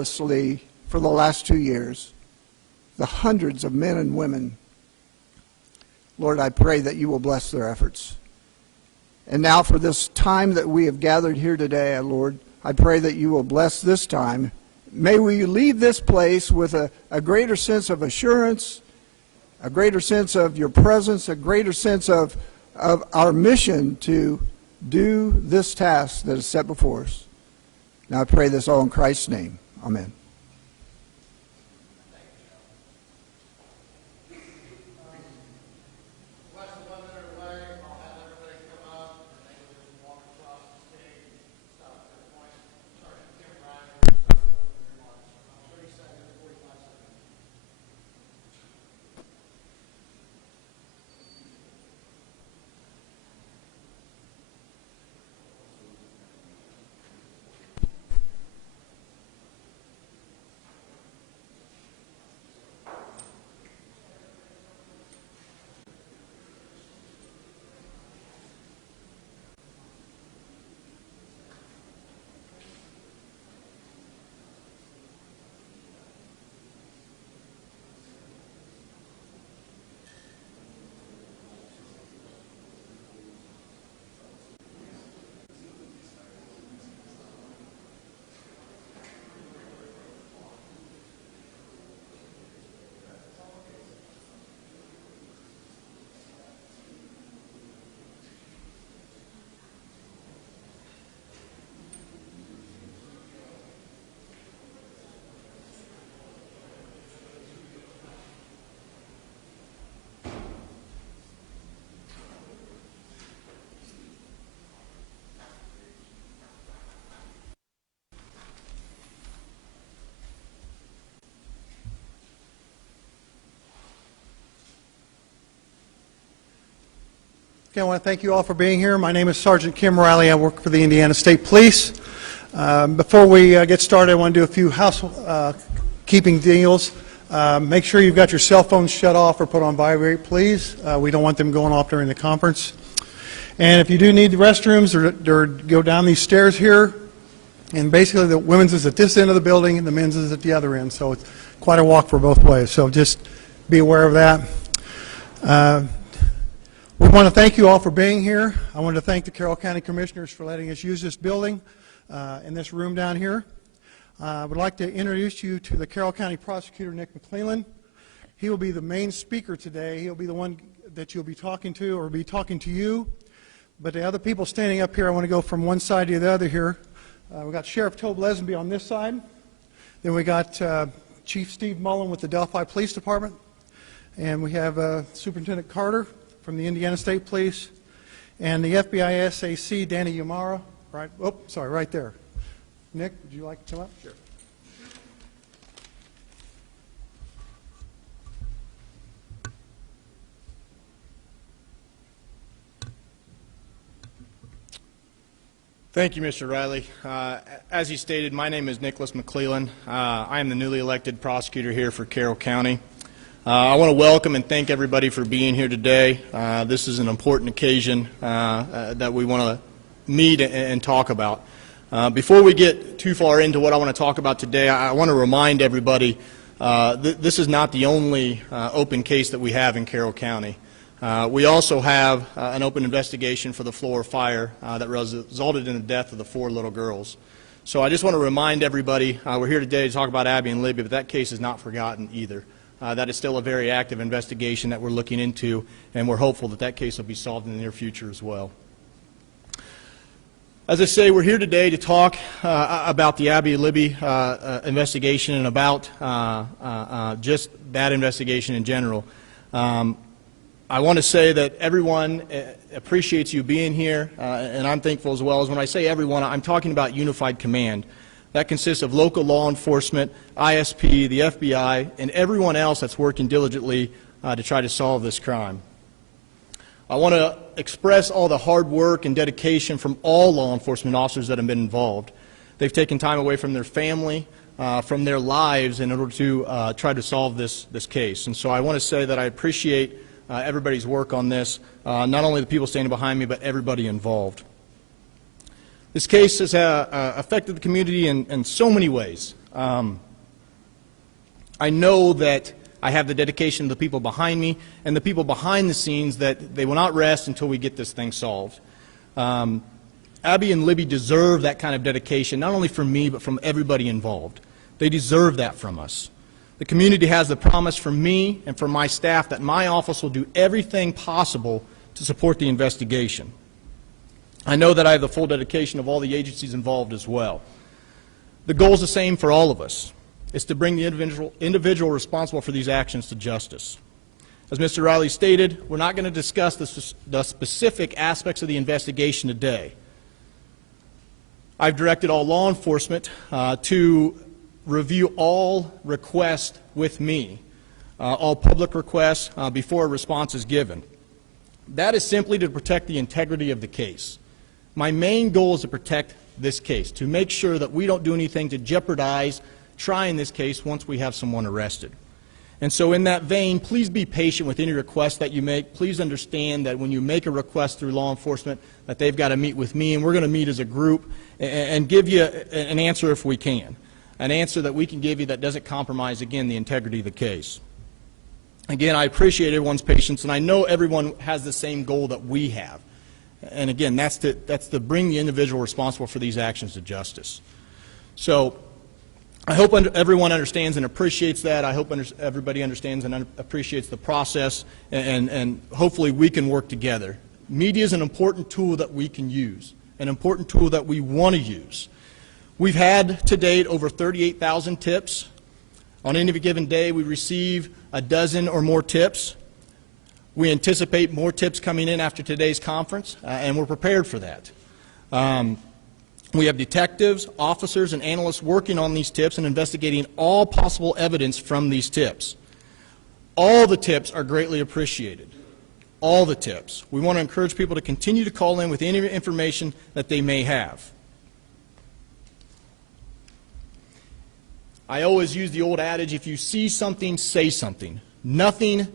tirelessly for the last 2 years, the hundreds of men and women. Lord, I pray that you will bless their efforts. And now for this time that we have gathered here today, Lord, I pray that you will bless this time. May we leave this place with a greater sense of assurance, a greater sense of your presence, a greater sense of our mission to do this task that is set before us. Now I pray this all in Christ's name. Amen. Okay, I want to thank you all for being here. My name is Sergeant Kim Riley. I work for the Indiana State Police. Before we get started, I want to do a few housekeeping deals. Make sure you've got your cell phones shut off or put on vibrate, please. We don't want them going off during the conference. And if you do need the restrooms, or go down these stairs here. And basically, the women's is at this end of the building, and the men's is at the other end. So it's quite a walk for both ways. So just be aware of that. We want to thank you all for being here. I want to thank the Carroll County Commissioners for letting us use this building in this room down here. I would like to introduce you to the Carroll County Prosecutor, Nick McClellan. He will be the main speaker today. He'll be the one that you'll be talking to or be talking to you. But the other people standing up here, I want to go from one side to the other here. We've got Sheriff Tobe Lesenby on this side. Then we got Chief Steve Mullen with the Delphi Police Department. And we have Superintendent Carter from the Indiana State Police, and the FBI SAC, Danny Yamara, right, oh, sorry, right there. Nick, would you like to come up? Sure. Thank you, Mr. Riley. As he stated, my name is Nicholas McClellan. I am the newly elected prosecutor here for Carroll County. I want to welcome and thank everybody for being here today. This is an important occasion that we want to meet and talk about. Before we get too far into what I want to talk about today, I want to remind everybody this is not the only open case that we have in Carroll County. We also have an open investigation for the Floor fire that resulted in the death of the 4 little girls. So I just want to remind everybody, we're here today to talk about Abby and Libby, but that case is not forgotten either. That is still a very active investigation that we're looking into, and we're hopeful that that case will be solved in the near future as well. As I say, we're here today to talk about the Abby and Libby investigation and about just that investigation in general. I want to say that everyone appreciates you being here, and I'm thankful as well. As when I say everyone, I'm talking about Unified Command. That consists of local law enforcement, ISP, the FBI, and everyone else that's working diligently to try to solve this crime. I want to express all the hard work and dedication from all law enforcement officers that have been involved. They've taken time away from their family, from their lives in order to try to solve this case. And so I want to say that I appreciate everybody's work on this, not only the people standing behind me, but everybody involved. This case has affected the community in so many ways. I know that I have the dedication of the people behind me and the people behind the scenes that they will not rest until we get this thing solved. Abby and Libby deserve that kind of dedication, not only from me, but from everybody involved. They deserve that from us. The community has the promise from me and from my staff that my office will do everything possible to support the investigation. I know that I have the full dedication of all the agencies involved as well. The goal is the same for all of us. It's to bring the individual responsible for these actions to justice. As Mr. Riley stated, we're not going to discuss the specific aspects of the investigation today. I've directed all law enforcement to review all requests with me, all public requests before a response is given. That is simply to protect the integrity of the case. My main goal is to protect this case, to make sure that we don't do anything to jeopardize trying this case once we have someone arrested. And so in that vein, please be patient with any request that you make. Please understand that when you make a request through law enforcement, that they've got to meet with me, and we're going to meet as a group and give you an answer if we can, an answer that we can give you that doesn't compromise, again, the integrity of the case. Again, I appreciate everyone's patience, and I know everyone has the same goal that we have. And again, that's to bring the individual responsible for these actions to justice. So I hope everyone understands and appreciates that. I hope everybody understands and appreciates the process, and hopefully we can work together. Media is an important tool that we can use, an important tool that we want to use. We've had to date over 38,000 tips. On any given day, we receive a dozen or more tips. We anticipate more tips coming in after today's conference, and we're prepared for that. We have detectives, officers, and analysts working on these tips and investigating all possible evidence from these tips. All the tips are greatly appreciated. All the tips. We want to encourage people to continue to call in with any information that they may have. I always use the old adage, if you see something, say something. Nothing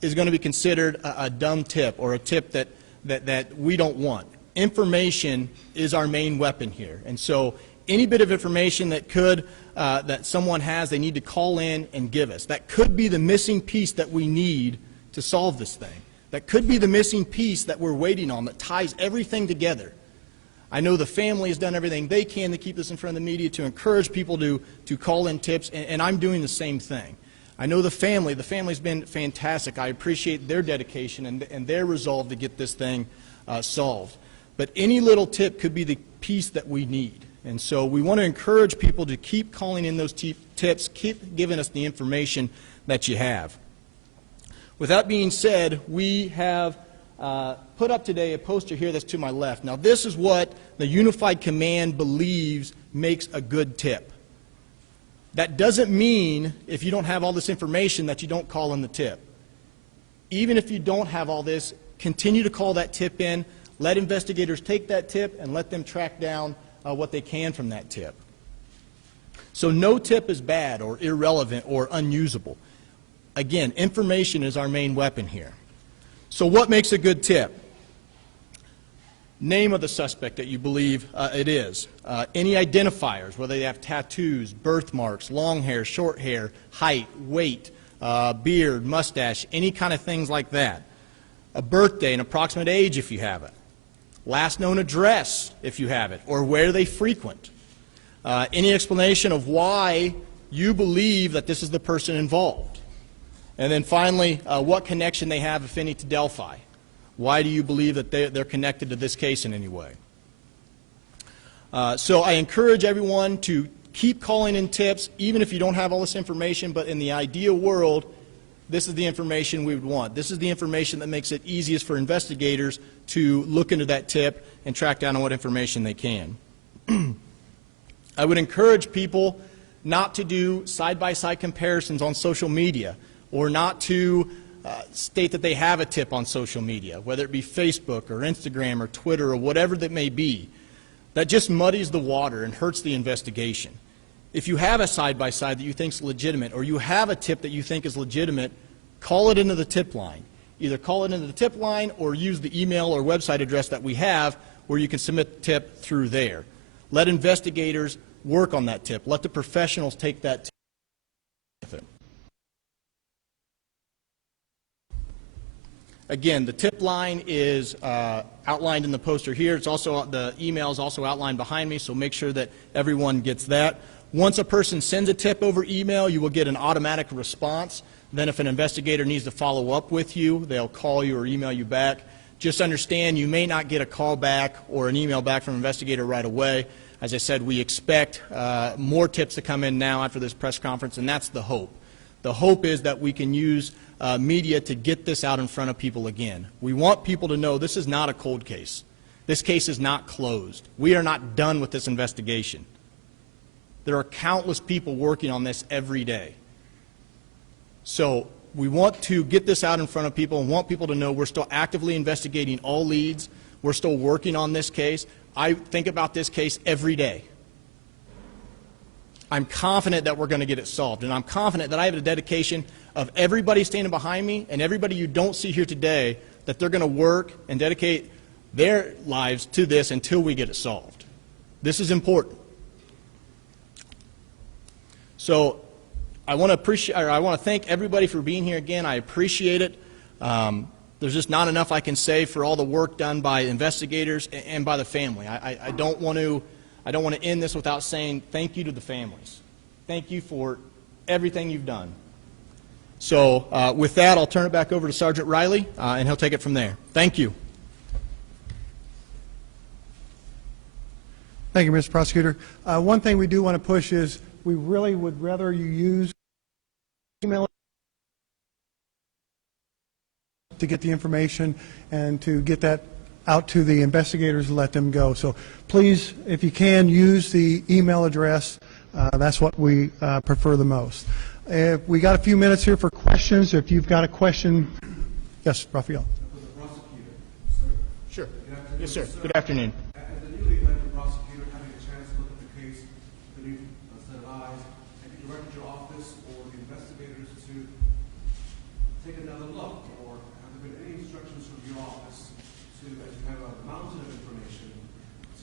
is going to be considered a dumb tip or a tip that we don't want. Information is our main weapon here, and so any bit of information that someone has, they need to call in and give us. That could be the missing piece that we need to solve this thing. That could be the missing piece that we're waiting on that ties everything together. I know the family has done everything they can to keep this in front of the media, to encourage people to call in tips, and I'm doing the same thing. I know the family's been fantastic. I appreciate their dedication and their resolve to get this thing solved. But any little tip could be the piece that we need. And so we want to encourage people to keep calling in those tips, keep giving us the information that you have. With that being said, we have put up today a poster here that's to my left. Now, this is what the Unified Command believes makes a good tip. That doesn't mean, if you don't have all this information, that you don't call in the tip. Even if you don't have all this, continue to call that tip in. Let investigators take that tip and let them track down what they can from that tip. So no tip is bad or irrelevant or unusable. Again, information is our main weapon here. So what makes a good tip? Name of the suspect that you believe it is. Any identifiers, whether they have tattoos, birthmarks, long hair, short hair, height, weight, beard, mustache, any kind of things like that. A birthday, an approximate age if you have it. Last known address if you have it, or where they frequent. Any explanation of why you believe that this is the person involved. And then finally, what connection they have, if any, to Delphi. Why do you believe that they're connected to this case in any way? So I encourage everyone to keep calling in tips, even if you don't have all this information, but in the ideal world, this is the information we would want. This is the information that makes it easiest for investigators to look into that tip and track down on what information they can. I would encourage people not to do side-by-side comparisons on social media, or not to state that they have a tip on social media, whether it be Facebook or Instagram or Twitter or whatever that may be. That just muddies the water and hurts the investigation. If you have a side-by-side that you think is legitimate, or you have a tip that you think is legitimate, call it into the tip line. Either call it into the tip line or use the email or website address that we have where you can submit the tip through there. Let investigators work on that tip. Let the professionals take that tip with it. Again, the tip line is outlined in the poster here. It's also, the email is also outlined behind me, so make sure that everyone gets that. Once a person sends a tip over email, you will get an automatic response. Then if an investigator needs to follow up with you, they'll call you or email you back. Just understand you may not get a call back or an email back from an investigator right away. As I said, we expect more tips to come in now after this press conference, and that's the hope. The hope is that we can use media to get this out in front of people again. We want people to know this is not a cold case. This case is not closed. We are not done with this investigation. There are countless people working on this every day. So we want to get this out in front of people and want people to know we're still actively investigating all leads. We're still working on this case. I think about this case every day. I'm confident that we're going to get it solved, and I'm confident that I have a dedication of everybody standing behind me and everybody you don't see here today, that they're going to work and dedicate their lives to this until we get it solved. This is important. So I want to thank everybody for being here again. I appreciate it. There's just not enough I can say for all the work done by investigators and by the family. I don't want to end this without saying thank you to the families. Thank you for everything you've done. So with that, I'll turn it back over to Sergeant Riley, and he'll take it from there. Thank you. Thank you, Mr. Prosecutor. One thing we do want to push is we really would rather you use email to get the information and to get that out to the investigators and let them go. So please, if you can, use the email address. That's what we prefer the most. We got a few minutes here for questions. If you've got a question, yes, Raphael. Sure. Yes, sir. Good afternoon. As the newly elected prosecutor, having a chance to look at the case with a new set of eyes, have you directed your office or the investigators to take another look, or have there been any instructions from your office to, as you have a mountain of information,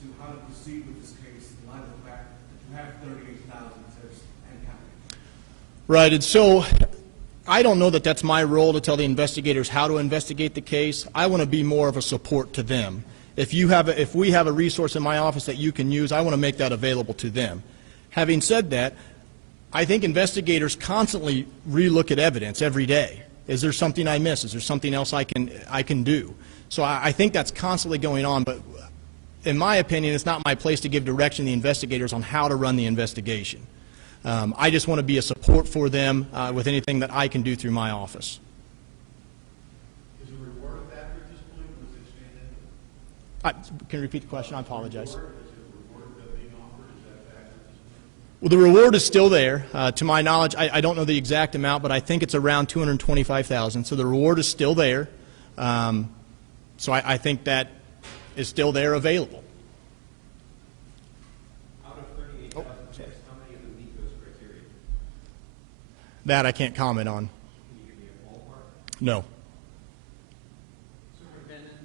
to how to proceed with this case in light of the fact that you have 38,000 tips and counting? Right, and so I don't know that that's my role to tell the investigators how to investigate the case. I want to be more of a support to them. If we have a resource in my office that you can use, I want to make that available to them. Having said that, I think investigators constantly relook at evidence every day. Is there something I miss? Is there something else I can do? So I think that's constantly going on, but in my opinion, it's not my place to give direction to the investigators on how to run the investigation. I just want to be a support for them with anything that I can do through my office. Is the reward a factor at this point, or is it expanded? Can you repeat the question? I apologize. Is the reward being offered, is that a factor at this point? Well, the reward is still there. To my knowledge, I don't know the exact amount, but I think it's around $225,000. So the reward is still there. So I think that is still there available. Out of 38,000 tips, how many of them meet those criteria? That I can't comment on. Can you give me a ballpark? No. Superintendent,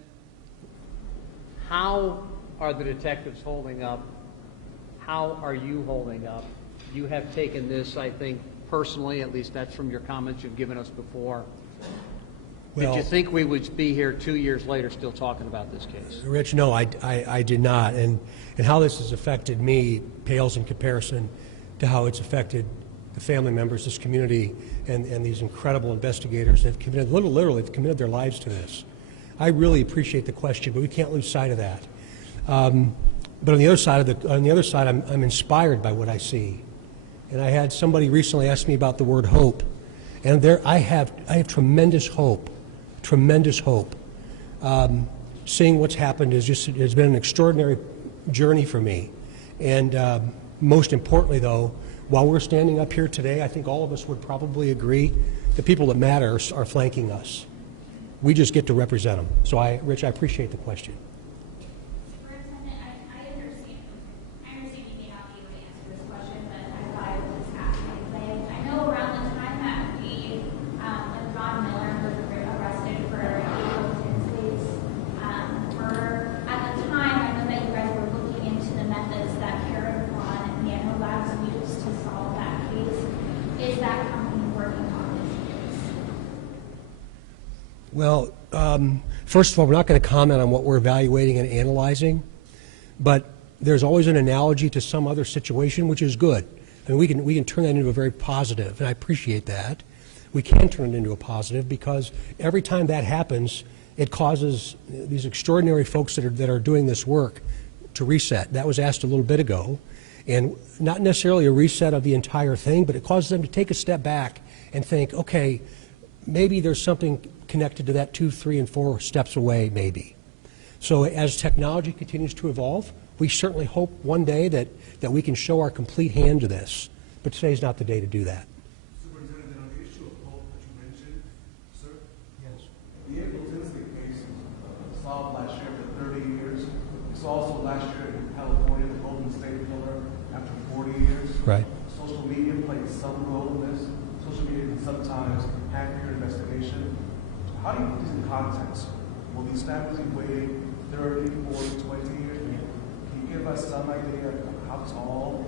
how are the detectives holding up? How are you holding up? You have taken this, I think, personally, at least that's from your comments you've given us before. Did you think we would be here 2 years later still talking about this case? Rich, no, I did not. And how this has affected me pales in comparison to how it's affected the family members, this community, and these incredible investigators that have committed, literally, have committed their lives to this. I really appreciate the question, but we can't lose sight of that. But on the other side, I'm inspired by what I see. And I had somebody recently ask me about the word hope, and I have tremendous hope. Tremendous hope. Seeing what's happened has been an extraordinary journey for me. And most importantly, though, while we're standing up here today, I think all of us would probably agree the people that matter are flanking us. We just get to represent them. So, Rich, I appreciate the question. Superintendent, I understand you may not be able to answer this question, but I thought I would just ask anyway. I know around the time that when John Miller was arrested for April Tinsley's murder, at the time I know that you guys were looking into the methods that Karen Braun and the Well, first of all, we're not going to comment on what we're evaluating and analyzing, but there's always an analogy to some other situation, which is good. And we can turn that into a very positive, and I appreciate that. We can turn it into a positive because every time that happens, it causes these extraordinary folks that are doing this work to reset. That was asked a little bit ago, and not necessarily a reset of the entire thing, but it causes them to take a step back and think, okay, maybe there's something connected to that 2, 3, and 4 steps away, maybe. So as technology continues to evolve, we certainly hope one day that we can show our complete hand to this, but today's not the day to do that. Superintendent, on the issue of hope that you mentioned, sir, Yes. the April Tinsley case was solved last year for 30 years. We saw also last year in California, the Golden State Killer, after 40 years. Right. Social media plays some role in this. Social media can sometimes hamper your investigation. How do you put this in context? Will these families be waiting 30, 40, 20 years? Can you give us some idea of how tall?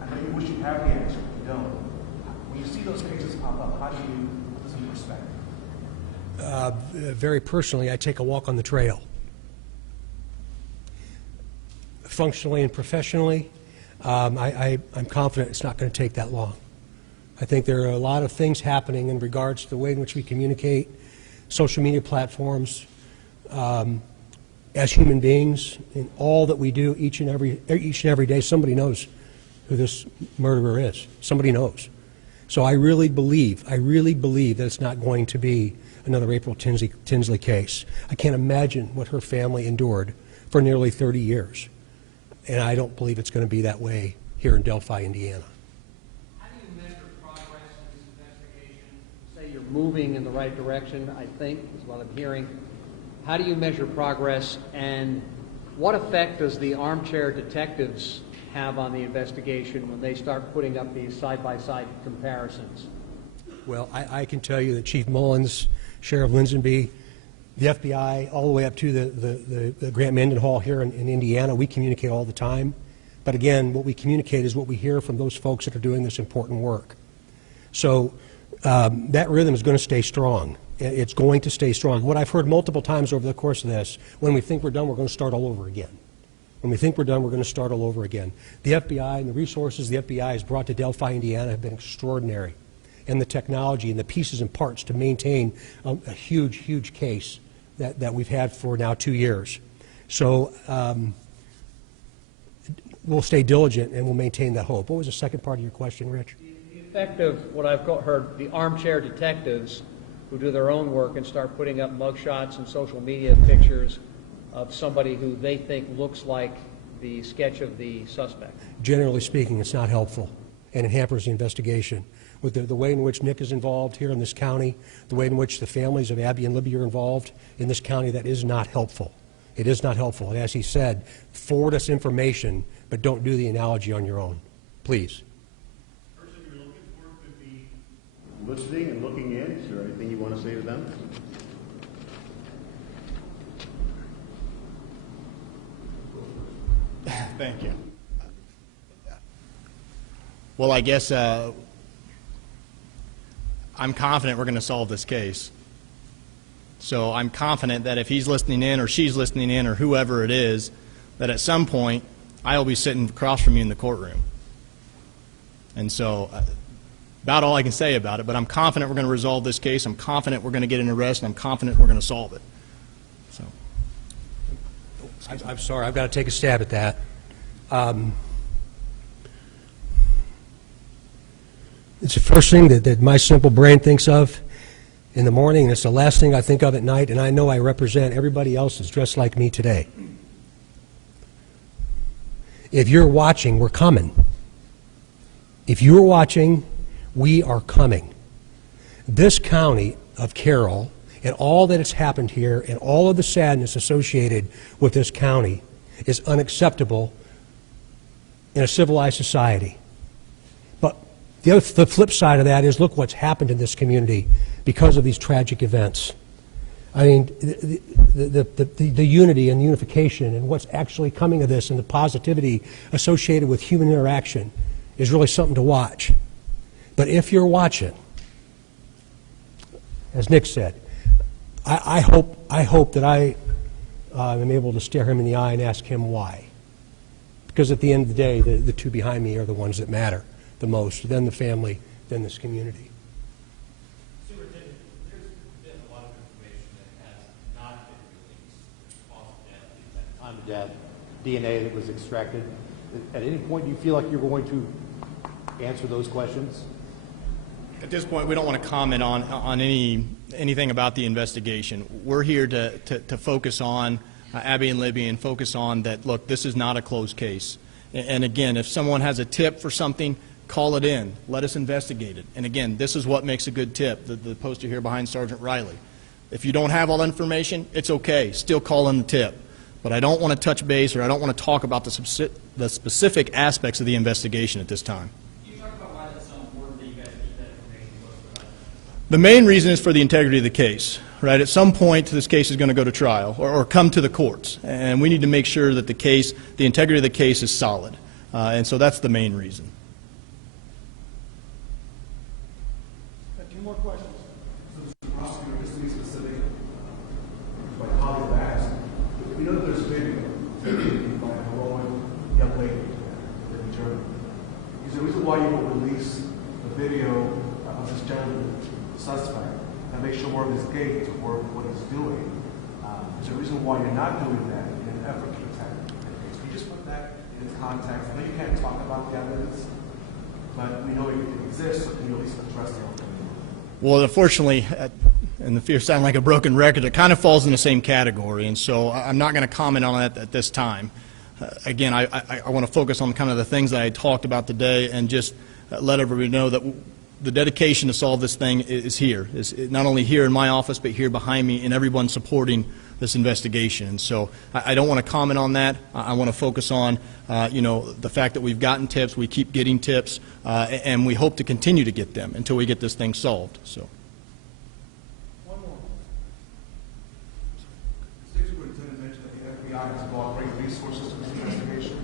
I know you wish you have the answer, but you don't. When you see those cases pop up, how do you put this in perspective? Very personally, I take a walk on the trail. Functionally and professionally, I'm confident it's not going to take that long. I think there are a lot of things happening in regards to the way in which we communicate, social media platforms, as human beings, in all that we do each and every day. Somebody knows who this murderer is. Somebody knows. So I really believe that it's not going to be another April Tinsley case. I can't imagine what her family endured for nearly 30 years. And I don't believe it's going to be that way here in Delphi, Indiana. How do you measure progress in this investigation? Say you're moving in the right direction, I think, is what I'm hearing. How do you measure progress, and what effect does the armchair detectives have on the investigation when they start putting up these side-by-side comparisons? Well, I can tell you that Chief Mullins, Sheriff Linsonby, the FBI, all the way up to the Grant Mendenhall here in Indiana, we communicate all the time. But again, what we communicate is what we hear from those folks that are doing this important work. So that rhythm is going to stay strong. It's going to stay strong. What I've heard multiple times over the course of this, when we think we're done, we're going to start all over again. When we think we're done, we're going to start all over again. The FBI and the resources the FBI has brought to Delphi, Indiana have been extraordinary. And the technology and the pieces and parts to maintain a huge, huge case that we've had for now 2 years. So we'll stay diligent and we'll maintain that hope. What was the second part of your question, Rich? The effect of what I've heard, the armchair detectives who do their own work and start putting up mugshots and social media pictures of somebody who they think looks like the sketch of the suspect. Generally speaking, it's not helpful, and it hampers the investigation. With the way in which Nick is involved here in this county, the way in which the families of Abby and Libby are involved in this county, that is not helpful. It is not helpful. And as he said, forward us information, but don't do the analogy on your own. Please. The person you're looking for could be listening and looking in. Is there anything you want to say to them? Thank you. Well, I guess I'm confident we're going to solve this case. So I'm confident that if he's listening in or she's listening in or whoever it is, that at some point I'll be sitting across from you in the courtroom. And so about all I can say about it, but I'm confident we're going to resolve this case. I'm confident we're going to get an arrest, and I'm confident we're going to solve it. So. I'm sorry, I've got to take a stab at that. It's the first thing that my simple brain thinks of in the morning, and it's the last thing I think of at night, and I know I represent everybody else that's dressed like me today. If you're watching, we're coming. If you're watching, we are coming. This county of Carroll and all that has happened here and all of the sadness associated with this county is unacceptable in a civilized society. But the flip side of that is look what's happened in this community because of these tragic events. I mean, the unity and unification and what's actually coming of this and the positivity associated with human interaction is really something to watch. But if you're watching, as Nick said, I hope that I am able to stare him in the eye and ask him why. Because at the end of the day, the two behind me are the ones that matter the most, then the family, then this community. Superintendent, there's been a lot of information that has not been released. Cause of death, the time of death, DNA that was extracted. At any point, do you feel like you're going to answer those questions? At this point, we don't want to comment on anything about the investigation. We're here to focus on Abby and Libby and focus on that, look, this is not a closed case. And again, if someone has a tip for something, call it in. Let us investigate it. And again, this is what makes a good tip, the poster here behind Sergeant Riley. If you don't have all the information, it's okay. Still call in the tip. But I don't want to touch base, or I don't want to talk about the specific aspects of the investigation at this time. Can you talk about why that's so important that you guys keep that information close to us? The main reason is for the integrity of the case. Right? At some point, this case is going to go to trial or come to the courts, and we need to make sure that the integrity of the case is solid. And so that's the main reason. Two more questions. So, Mr. Prosecutor, just to be specific, my colleague asked, we know that there's video by a heroic young lady in Germany. Is there a reason why you will release the video of this gentleman, the suspect, and make sure more of his gates or what he's doing? Is there a reason why you're not doing that in an effort to protect the case? Can you just put that in context? I know you can't talk about the evidence, but we know it exists, so can you at least address the evidence? Well, unfortunately, and the fear sound like a broken record, it kind of falls in the same category, and so I'm not going to comment on that at this time. Again, I want to focus on kind of the things that I talked about today and just let everybody know that the dedication to solve this thing is here. It's not only here in my office, but here behind me and everyone supporting this investigation. And so I don't want to comment on that. I want to focus on, the fact that we've gotten tips, we keep getting tips, and we hope to continue to get them until we get this thing solved. So. One more. State Superintendent mentioned that the FBI has brought great resources to this investigation.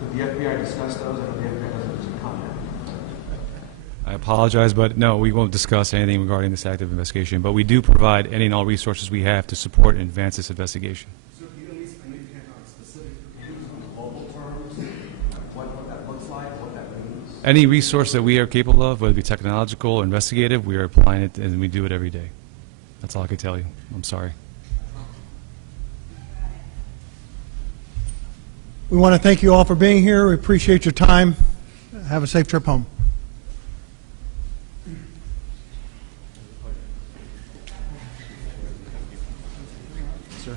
Could the FBI discuss those, or the FBI doesn't comment? I apologize, but no, we won't discuss anything regarding this active investigation. But we do provide any and all resources we have to support and advance this investigation. So can you at least, I know you can't talk specific, can you use on global terms, what that looks like, what that means? Any resource that we are capable of, whether it be technological or investigative, we are applying it, and we do it every day. That's all I can tell you. I'm sorry. We want to thank you all for being here. We appreciate your time. Have a safe trip home. Sir.